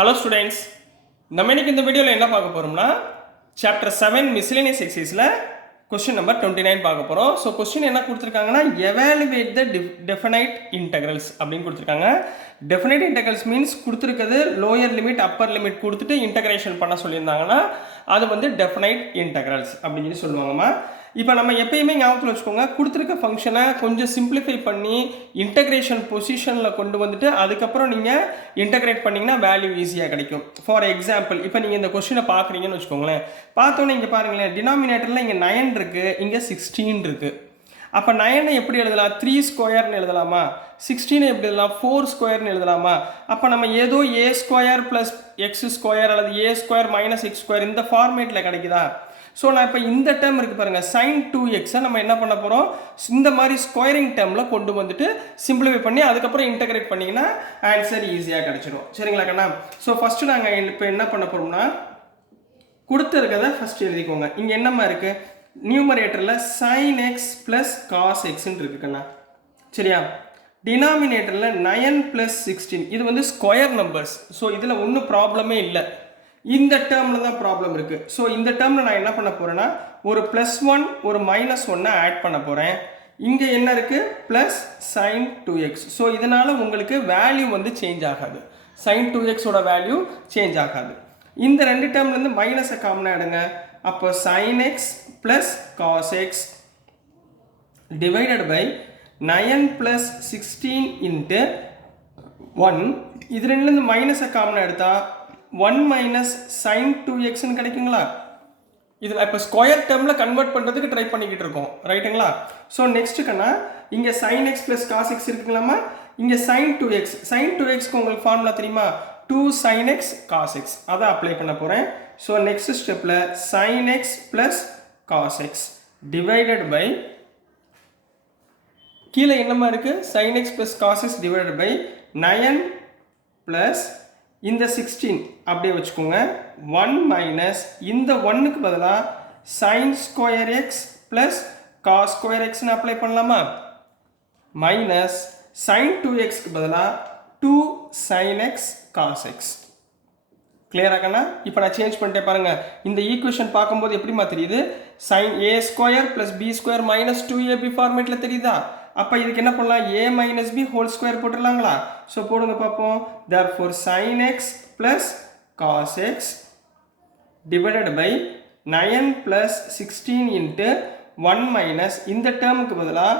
Hello students, நம்ம இன்னைக்கு இந்த வீடியோவில் என்ன பார்க்க போகிறோம்னா சாப்டர் 7 மிஸ்லேனியஸ் எக்ஸசைஸில் கொஸ்டின் நம்பர் 29 பார்க்க போகிறோம். ஸோ கொஸ்டின் என்ன கொடுத்துருக்காங்கன்னா எவாலுவேட் த டெஃபினைட் இன்டெக்ரல்ஸ் அப்படின்னு கொடுத்துருக்காங்க. டெஃபினைட் இன்டெக்ரல்ஸ் மீன்ஸ் கொடுத்துருக்கிறது லோயர் லிமிட் அப்பர் லிமிட் கொடுத்துட்டு இன்டெகிரேஷன் பண்ண சொல்லியிருந்தாங்கன்னா அது வந்து டெஃபினைட் இன்டெக்ரல்ஸ் அப்படின்னு சொல்லி சொல்லுவாங்கம்மா. இப்போ நம்ம எப்பயுமே ஞாபகத்தில் வச்சுக்கோங்க, கொடுத்துருக்க ஃபங்க்ஷனை கொஞ்சம் சிம்பிளிஃபை பண்ணி இன்டெகிரேஷன் பொசிஷனில் கொண்டு வந்துட்டு அதுக்கப்புறம் நீங்கள் இன்டெகிரேட் பண்ணிங்கன்னா வேல்யூ ஈஸியாக கிடைக்கும். ஃபார் எக்ஸாம்பிள், இப்போ நீங்கள் இந்த கொஸ்டினை பார்க்குறீங்கன்னு வச்சுக்கோங்களேன். பார்த்தோன்னே இங்கே பாருங்களேன், டினாமினேட்டரில் இங்கே 9 இருக்குது, இங்கே 16 இருக்குது. அப்போ 9 எப்படி எழுதலாம்? 3 ஸ்கொயர்னு எழுதலாமா? 16 எப்படி எழுதலாம்? 4 ஸ்கொயர்னு எழுதலாமா? அப்போ நம்ம ஏதோ ஏ ஸ்கொயர் ப்ளஸ் எக்ஸ் ஸ்கொயர் அல்லது ஏ ஸ்கொயர் மைனஸ் எக்ஸ் ஸ்கொயர் இந்த ஃபார்மேட்டில் கிடைக்குதா? ஸோ நான் இப்போ இந்த டேர்ம் இருக்குது பாருங்கள், sin 2x நம்ம என்ன பண்ண போகிறோம், இந்த மாதிரி ஸ்கொயரிங் டேர்மில் கொண்டு வந்துட்டு சிம்பிளிஃபை பண்ணி அதுக்கப்புறம் இன்டெகிரேட் பண்ணிங்கன்னா ஆன்சர் ஈஸியாக கிடச்சிடும். சரிங்களா கண்ணா? ஸோ ஃபஸ்ட்டு நாங்கள் இப்போ என்ன பண்ண போகிறோம்னா கொடுத்துருக்கதை ஃபஸ்ட்டு எழுதிக்கோங்க. இங்கே என்னம்மா இருக்குது, நியூமரேட்டரில் sin x ப்ளஸ் காஸ் எக்ஸ்ன்னு இருக்குண்ணா. சரியா? டினாமினேட்டரில் 9 ப்ளஸ் 16 இது வந்து ஸ்கொயர் நம்பர்ஸ். ஸோ இதில் ஒன்றும் ப்ராப்ளமே இல்லை. இந்த டேர்மில் தான் ப்ராப்ளம் இருக்குது. ஸோ இந்த டேர்மில் நான் என்ன பண்ண போகிறேன்னா ஒரு +1 ஒரு -1 ஆட் பண்ண போகிறேன். இங்கே என்ன இருக்குது, ப்ளஸ் sin 2x. ஸோ இதனால் உங்களுக்கு வேல்யூ வந்து சேஞ்ச் ஆகாது, sin 2xோட வேல்யூ சேஞ்ச் ஆகாது. இந்த ரெண்டு டேர்ம்லேருந்து மைனஸை காமனாக எடுங்க. அப்போ sin x plus cos x divided by 9 plus 16 into 1. இது ரெண்டுலேருந்து மைனஸை காமனாக எடுத்தால் 1 மைனஸ் sin 2xன்னு கிடைக்குங்களா? இதில் இப்போ ஸ்கொயர் டேர்மில் கன்வெர்ட் பண்ணுறதுக்கு ட்ரை பண்ணிக்கிட்டு இருக்கோம், ரைட்டுங்களா? ஸோ நெக்ஸ்ட்டுக்குன்னா இங்கே sin x plus cos x இருக்குங்களாமா, இங்கே sin 2x. sin 2xக்கு உங்களுக்கு ஃபார்முலா தெரியுமா? 2 sin x cos x. அதை அப்ளை பண்ண போகிறேன். ஸோ நெக்ஸ்ட் ஸ்டெப்பில் sin x plus cos x divided by கீழே என்னமா இருக்குது, sin x plus cos x divided by 9 plus இந்த 16 அப்படியே வச்சுக்கோங்க. 1 மைனஸ் இந்த 1க்கு பதிலாக sin square x plus cos square எக்ஸ்னு அப்ளை பண்ணலாமா? மைனஸ் sin 2xக்கு பதிலாக 2 sin x காஸ் எக்ஸ். கிளியராகண்ணா? இப்போ நான் சேஞ்ச் பண்ணிட்டே பாருங்கள். இந்த ஈக்குவேஷன் பார்க்கும்போது எப்படிமா தெரியுது, sin a square plus B square minus 2ab ஃபார்மேட்டில் தெரியுதா? அப்போ இதுக்கு என்ன பண்ணலாம், a minus B whole square போட்டுடலாங்களா? ஸோ போடுங்க பார்ப்போம். therefore sin x plus cos x divided by 9 plus 16 into 1 minus இந்த டேர்முக்கு பதிலாக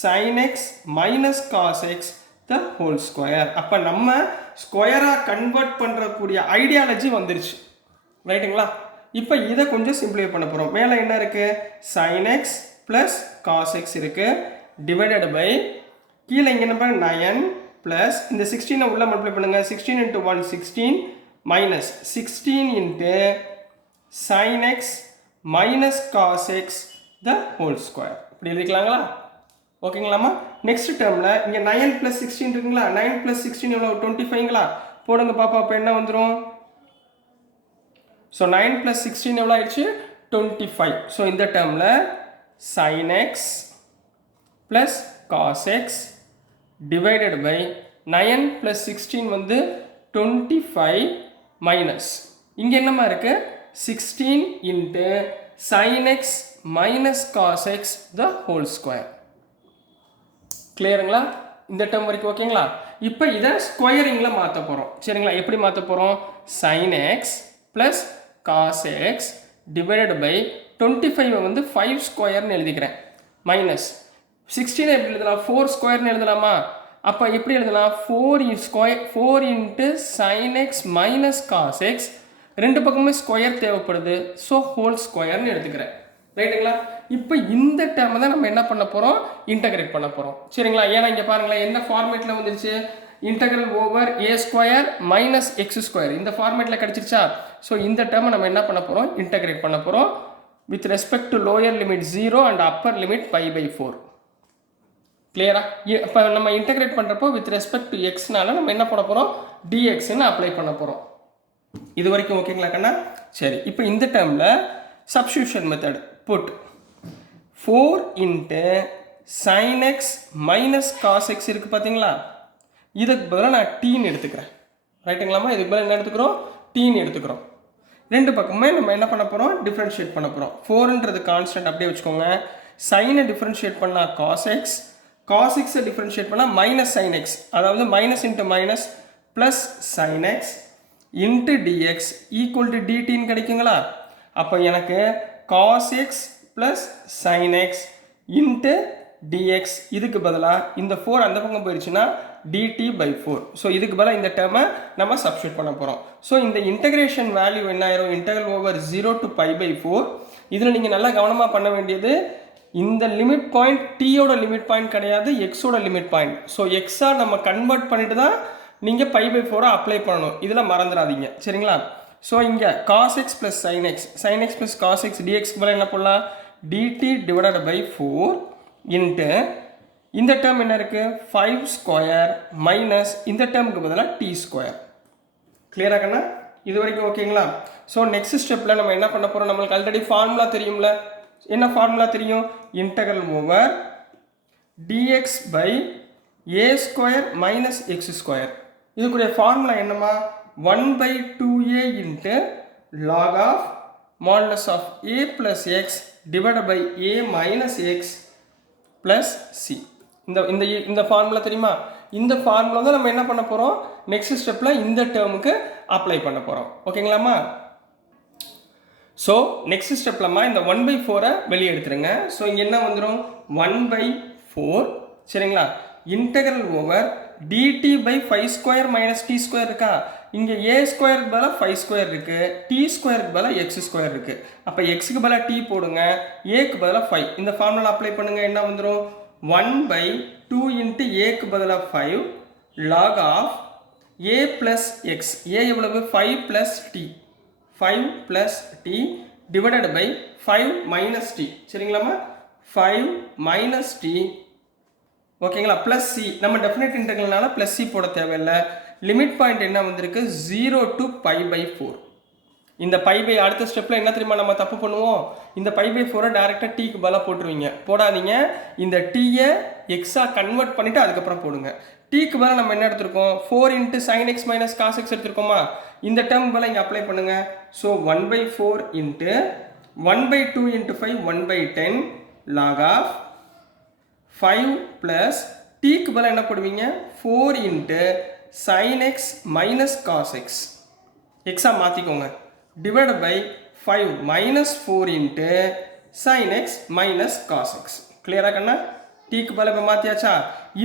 sin x minus cos x the whole square. அப்போ நம்ம ஸ்கொயராக கன்வெர்ட் பண்ணுறக்கூடிய ஐடியாலஜி வந்துருச்சு, ரைட்டுங்களா? இப்போ இதை கொஞ்சம் சிம்பிளிஃபை பண்ண போகிறோம். மேலே என்ன இருக்குது, sin x plus cos x இருக்குது டிவைடட் பை கீழே இங்கே என்ன பண்ண 9 ப்ளஸ் இந்த 16 உள்ள மல்டிப்ளை பண்ணுங்கள். 16 into 1 16 minus 16 into sin x minus cos x the whole square. இப்படி எழுதிக்கலாங்களா? ஓகேங்களாமா? நெக்ஸ்ட் டேர்மில் இங்கே 9 ப்ளஸ் 16 இருக்குங்களா, 9 ப்ளஸ் 16 எவ்வளோ, 25ங்களா? போடுங்க பாப்பா. அப்போ என்ன வந்துடும், ஸோ 9 ப்ளஸ் 16 எவ்வளோ ஆயிடுச்சு, 25. ஸோ இந்த டேர்மில் sin x plus cos x divided by 9 plus 16 வந்து 25 மைனஸ் இங்கே என்னமா இருக்குது 16 into sin x minus cos x the whole square. கிளியருங்களா? இந்த டேர்ம் வரைக்கும் ஓகேங்களா? இப்போ இதை ஸ்கொயரிங்கில் மாற்ற போகிறோம். சரிங்களா? எப்படி மாற்ற போகிறோம், sin x plus cos x divided by 25 வந்து 5 ஸ்கொயர்னு எழுதிக்கிறேன் மைனஸ் 16 எப்படி எழுதலாம், 4 ஸ்கொயர்னு எழுதலாமா? அப்போ எப்படி எழுதலாம், 4 into sin x minus cos x, ரெண்டு பக்கமே ஸ்கொயர் தேவைப்படுது, ஸோ ஹோல் ஸ்கொயர்னு எடுத்துக்கிறேன், ரைட்டுங்களா? இப்போ இந்த டேர்மை தான் நம்ம என்ன பண்ண போகிறோம், இன்டகிரேட் பண்ண போகிறோம். சரிங்களா? ஏன்னா இங்கே பாருங்களேன் என்ன ஃபார்மேட்டில் வந்துருச்சு, இன்டகிரல் ஓவர் ஏ ஸ்கொயர் மைனஸ் எக்ஸ் ஸ்கொயர் இந்த ஃபார்மேட்டில் கிடச்சிருச்சா? ஸோ இந்த டேர்மை நம்ம என்ன பண்ண போகிறோம், இன்டகிரேட் பண்ண போகிறோம் with respect to lower limit 0 and upper limit π/4. கிளியரா? இப்போ நம்ம இன்டகிரேட் பண்ணுறப்போ வித் ரெஸ்பெக்ட் டு எக்ஸ்னால நம்ம என்ன பண்ண போகிறோம், டிஎக்ஸ்ன்னு அப்ளை பண்ண போகிறோம். இது வரைக்கும் ஓகேங்களா கண்ணா? சரி, இப்போ இந்த டேர்மில் substitution method put 4 into sin x minus cos x இருக்குது பார்த்தீங்களா? இதுக்கு பதிலாக நான் டீன்னு எடுத்துக்கிறேன். ரைட்டுங்களாமா? இதுக்கு பதில் என்ன எடுத்துக்கிறோம்? டீன்னு எடுத்துக்கிறோம். ரெண்டு பக்கமே நம்ம என்ன பண்ண போகிறோம்? டிஃப்ரென்ஷியேட் பண்ண போகிறோம். 4ன்றது கான்ஸ்டன்ட் அப்படியே வச்சுக்கோங்க. சைனை டிஃப்ரென்ஷியேட் பண்ணால் காஸ் எக்ஸ், காஸ் எக்ஸை டிஃப்ரென்ஷியேட் பண்ணால் மைனஸ் சைன் எக்ஸ், அதாவது minus into minus plus sine x into dx equal to டிடின்னு கிடைக்குங்களா? அப்போ எனக்கு cos x plus sine x into dx இதுக்கு பதிலாக இந்த 4 அந்த பக்கம் போயிடுச்சுன்னா dt/4. ஸோ இதுக்கு பதிலாக இந்த டேர்மை நம்ம சப்ஸ்டியூட் பண்ண போகிறோம். ஸோ இந்த இன்டகிரேஷன் வேல்யூ என்ன ஆயிரும்? Integral over 0 to π/4. இதில் நீங்கள் நல்லா கவனமாக பண்ண வேண்டியது, இந்த லிமிட் பாயிண்ட் டீயோட லிமிட் பாயிண்ட் கிடையாது, எக்ஸோட லிமிட் பாயிண்ட். ஸோ எக்ஸாக நம்ம கன்வெர்ட் பண்ணிட்டு தான் நீங்கள் π/4 அப்ளை பண்ணணும். இதில் மறந்துடாதீங்க, சரிங்களா? ஸோ இங்கே cos x plus sine x plus cos x டிஎக்ஸ்க்கு பதிலாக என்ன பண்ணலாம்? dt/4 இன்ட்டு இந்த டேர்ம் என்ன இருக்குது? 5 ஸ்கொயர் மைனஸ் இந்த டேர்முக்கு பதிலாக டி ஸ்கொயர். கிளியராக கண்ணா? இது வரைக்கும் ஓகேங்களா? ஸோ நெக்ஸ்ட் ஸ்டெப்பில் நம்ம என்ன பண்ண போகிறோம்? நம்மளுக்கு ஆல்ரெடி ஃபார்முலா தெரியும்ல. என்ன ஃபார்முலா தெரியும்? Integral over dx by a square minus x square. இதுக்குரிய ஃபார்முலா என்னமா? 1/2a into log of modulus of a plus x divide by a minus x plus c. இந்த ஃபார்முலா தெரியுமா? இந்த ஃபார்முலா தான் நம்ம என்ன பண்ண போகிறோம்? நெக்ஸ்ட் ஸ்டெப்பில் இந்த டேர்முக்கு அப்ளை பண்ண போகிறோம். ஓகேங்களாம்மா? ஸோ நெக்ஸ்ட் ஸ்டெப்லம்மா இந்த 1/4 வெளியே எடுத்துருங்க. ஸோ இங்கே என்ன வந்துடும்? 1/4, சரிங்களா? Integral over dt/5 square minus t square இருக்கா? இங்கே ஏ ஸ்கொயருக்கு பதிலாக 5 ஸ்கொயர் இருக்குது, டி ஸ்கொயருக்கு பதிலாக எக்ஸ் ஸ்கொயர் இருக்குது. அப்போ எக்ஸுக்கு பதிலாக டி போடுங்க, ஏக்கு பதிலாக 5. இந்த ஃபார்முலா அப்ளை பண்ணுங்கள். என்ன வந்துடும்? 1/2 இன்ட்டு ஏக்கு பதிலாக 5 log of A plus x. A எவ்வளவு? 5 plus t, 5 plus t divided by 5 minus t. சரிங்களாம்மா? 5 மைனஸ் டி, ஓகேங்களா? Plus C. நம்ம டெஃபினட் இன்டெக்ரல்னால ப்ளஸ் சி போட தேவையில்லை. லிமிட் பாயிண்ட் என்ன வந்திருக்கு? 0 to π/4. இந்த π/, அடுத்த ஸ்டெப்பில் என்ன தெரியுமா நம்ம தப்பு பண்ணுவோம்? இந்த π/4 டேரெக்டாக டீக்கு பதிலாக போட்டுருவீங்க. போடாதீங்க, இந்த டீயை எக்ஸாக கன்வெர்ட் பண்ணிவிட்டு அதுக்கப்புறம் போடுங்க. டீக்கு பதிலாக நம்ம என்ன எடுத்திருக்கோம்? 4 into sine x minus cos x எடுத்திருக்கோமா? இந்த டேர்ம் பதிலாக இங்கே அப்ளை பண்ணுங்கள். So 1/4 into 1/2 into 5 1/10 log of 5 plus டீக்கு பதிலாக என்ன போடுவீங்க? 4 into sine x minus cos x, எக்ஸாக மாற்றிக்கோங்க, divide by 5 minus 4 into sine x minus cos x. கிளியராக கண்ணா? டீக்கு பதிலாக இப்போ மாற்றியாச்சா?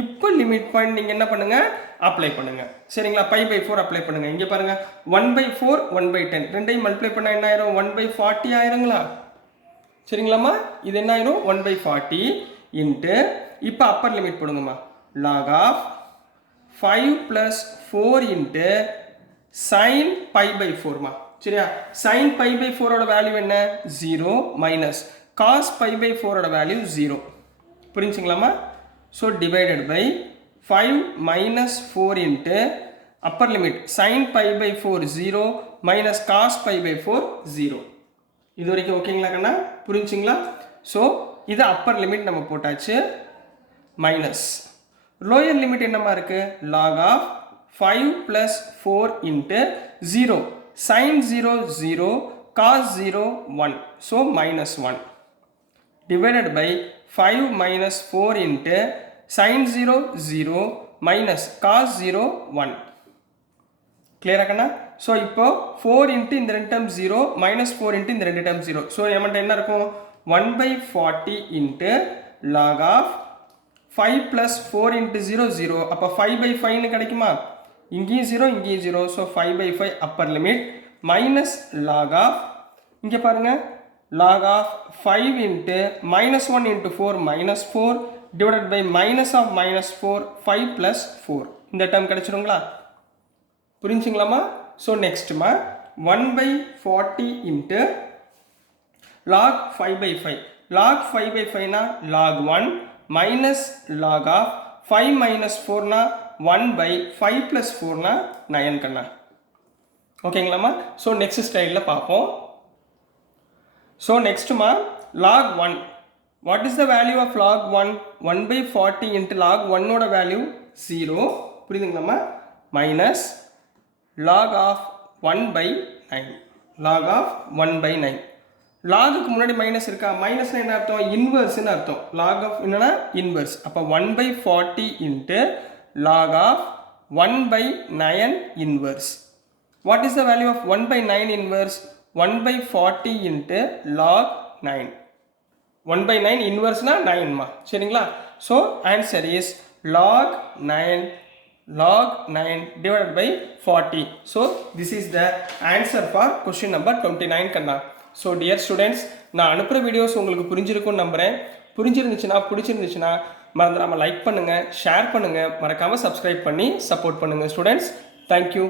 இப்போ லிமிட் பாயிண்ட் நீங்கள் என்ன பண்ணுங்கள்? அப்ளை பண்ணுங்கள். சரிங்களா? π/4 அப்ளை பண்ணுங்கள். இங்கே பாருங்கள், 1/4 1/10 ரெண்டையும் மல்டிப்ளை பண்ணால் என்ன ஆயிரும்? 1/40 ஆயிருங்களா? சரிங்களாம்மா? இது என்ன ஆயிரும்? 1/40 இன்ட்டு இப்போ அப்பர் லிமிட் போடுங்கம்மா, log of 5 plus 4 into sine π/4மா. சரியா? சைன் π/4ஓட வேல்யூ என்ன? 0 மைனஸ் காஸ் π/4ஓட வேல்யூ 0. புரிஞ்சுங்களாம்மா? So divided by 5 minus 4 into upper limit sine π/4 0 minus cos π/4 0. இது வரைக்கும் ஓகேங்களா கண்ணா? புரிஞ்சுங்களா? ஸோ இது அப்பர் லிமிட் நம்ம போட்டாச்சு. மைனஸ் லோயர் லிமிட் என்னமா இருக்கு? Log of 5 plus 4 into 0 sine 0 0 cos 0 1, so minus 1 divided by 5 minus 4 into sine 0 0 minus cos 0 1. கிளியராக கண்ணா? ஸோ இப்போ 4 இன்ட்டு இந்த ரெண்டு டேர்ம் 0 மைனஸ் 4 இன்ட்டு இந்த ரெண்டு டேர்ம் 0. ஸோ நம்மகிட்ட என்ன இருக்கும்? 1/40 into log of 5 plus 4 into 0 0. அப்போ 5/5 கிடைக்குமா? இங்கேயும் 0 இங்கேயும் 0. So 5/5 upper limit minus log of, இங்கே பாருங்கள், log of 5 into minus 1 into 4 minus 4 divided by minus of minus 4 5 plus 4. இந்த டேர்ம் கிடைச்சிடுங்களா? புரிஞ்சுங்களாமா? ஸோ நெக்ஸ்ட்டுமா 1/40 இன்ட்டு லாக் 5/5. லாக் 5/5னா log 1 minus log of 5 minus 4னா 1/5 ப்ளஸ் 4னா 9 கண்ணா. ஓகேங்களாம்மா? ஸோ நெக்ஸ்ட் ஸ்டைலில் பார்ப்போம். ஸோ நெக்ஸ்ட்டுமா log 1. What is the value of log 1? 1/40 into log 1ஓட வேல்யூ 0. புரியுதுங்களாம்மா? Minus log of 1/9. log of 1/9. லாகுக்கு முன்னாடி மைனஸ் இருக்கா? மைனஸ்னா என்ன அர்த்தம்? இன்வர்ஸ்னு அர்த்தம். லாக் ஆஃப் என்னன்னா இன்வர்ஸ். அப்போ 1/40 into log of 1/9 inverse. What is the value of 1/9 inverse? 1/40 into log 9. 1/9 இன்வர்ஸ்னா 9மா, சரிங்களா? So answer is log 9 divided by 40. So this is the answer for question number 29 கண்ணா. ஸோ டியர் ஸ்டூடெண்ட்ஸ், நான் அனுப்புகிற videos உங்களுக்கு புரிஞ்சிருக்கும்னு நம்புகிறேன். பிடிச்சிருந்துச்சுன்னா மறந்துடாமல் லைக் பண்ணுங்கள், ஷேர் பண்ணுங்கள், மறக்காமல் சப்ஸ்கிரைப் பண்ணி சப்போர்ட் பண்ணுங்கள் ஸ்டூடெண்ட்ஸ். தேங்க்யூ.